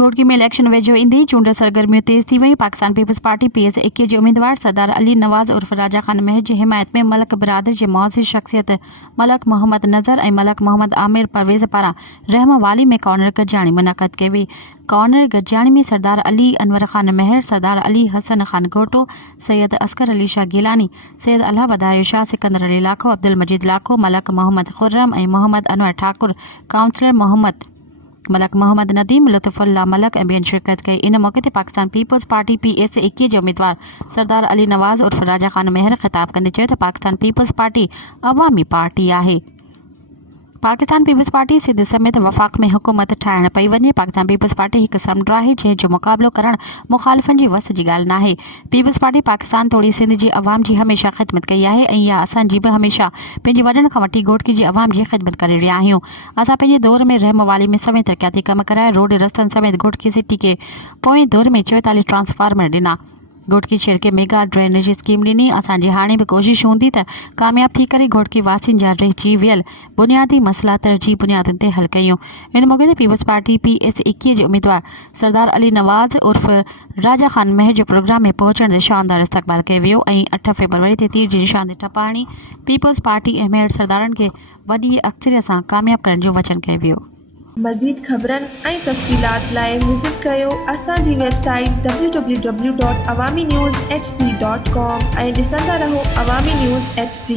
घोटकी में इलेक्शन वेझो ईंदे चूंड सरगर्मियों तेज़ थी वई। पाकिस्तान पीपल्स पार्टी PS21 जे उम्मीदवार सरदार अली नवाज़ उर्फ राजा खान महर जी हिमायत में मलक बिरादर जे मुआज़िज़ शख्सियत मलक मोहम्मद नज़र ऐं मलक मोहम्मद आमिर परवेज़ पारां रहम वाली में कॉर्नर गॾिजाणी मुनक़द कई वई। कॉर्नर गॾिजाणी में सरदार अली अनवर खान महर, सरदार अली हसन खान घोटो, सैयद असकर अली शाह गिलानी, सैयद अलाहबाद शाह, सिकंदर अली लाखो, अब्दुल मजीद लाखो, मलक मोहम्मद खुर्रम ऐं मोहम्मद अनवर ठाकुर, काउंसलर मोहम्मद मलक मोहम्मद नदीम, लुत्फ़ुल्लाह मलक ऐं ॿियनि शिरकत कई। इन मौक़े ते पाकिस्तान पीपल्स पार्टी PS21 जे उम्मीदवार सरदार अली नवाज़ उर्फ राजा खान महर ख़िताब कंदे चयो त पाकिस्तान पीपल्स पार्टी अवामी पार्टी आहे। पाकिस्तान पीपल्स पार्टी सिंध समेत वफ़ाक़ में हुकूमत ठाहिण पई वञे। पाकिस्तान पीपल्स पार्टी हिकु समुंड आहे जंहिंजो मुक़ाबिलो करणु मुख़ालिफ़नि जी वस जी ॻाल्हि नाहे। पीपल्स पार्टी पाकिस्तान तोड़ी सिंध जी अवाम जी हमेशह ख़िदमत कई आहे ऐं इहा असांजी बि हमेशह पंहिंजे वॾनि खां वठी घोटकी जी अवाम जी ख़िदमत करे रहिया आहियूं। असां पंहिंजे दौर में रहम वाली में समेत तरक़ियाती कम कराए, रोड रस्तनि समेत घोटकी सिटी खे पोएं दौर में 44 ट्रांसफार्मर ॾिना। घोटकी शहर के मेगा ड्रेनेज स्कीम ॾिनी। असांजी हाणे बि कोशिश हूंदी त कामयाब थी करे घोटकी वासियुनि जा रहिजी वियल बुनियादी मसइला तरजीह बुनियादुनि ते हल कयूं। इन मौक़े ते पीपल्स पार्टी PS21 जे उम्मीदवार सरदार अली नवाज़ उर्फ राजा खान महर जो प्रोग्राम में पहुचण ते शानदार इस्तक़बाल कयो वियो ऐं 8 फरवरी ते तीर जी निशान ते टपाणी पीपल्स पार्टी अहमियत सरदारनि खे वॾी अक्सरियत सां कामयाब करण जो वचन कयो वियो। मज़ीद ख़बरनि ऐं तफ़सीलात लाइ विज़िट कयो असांजी वेबसाइट www.awamiNewsHD.com ऐं ॾिसंदा रहो अवामी न्यूज़ HD।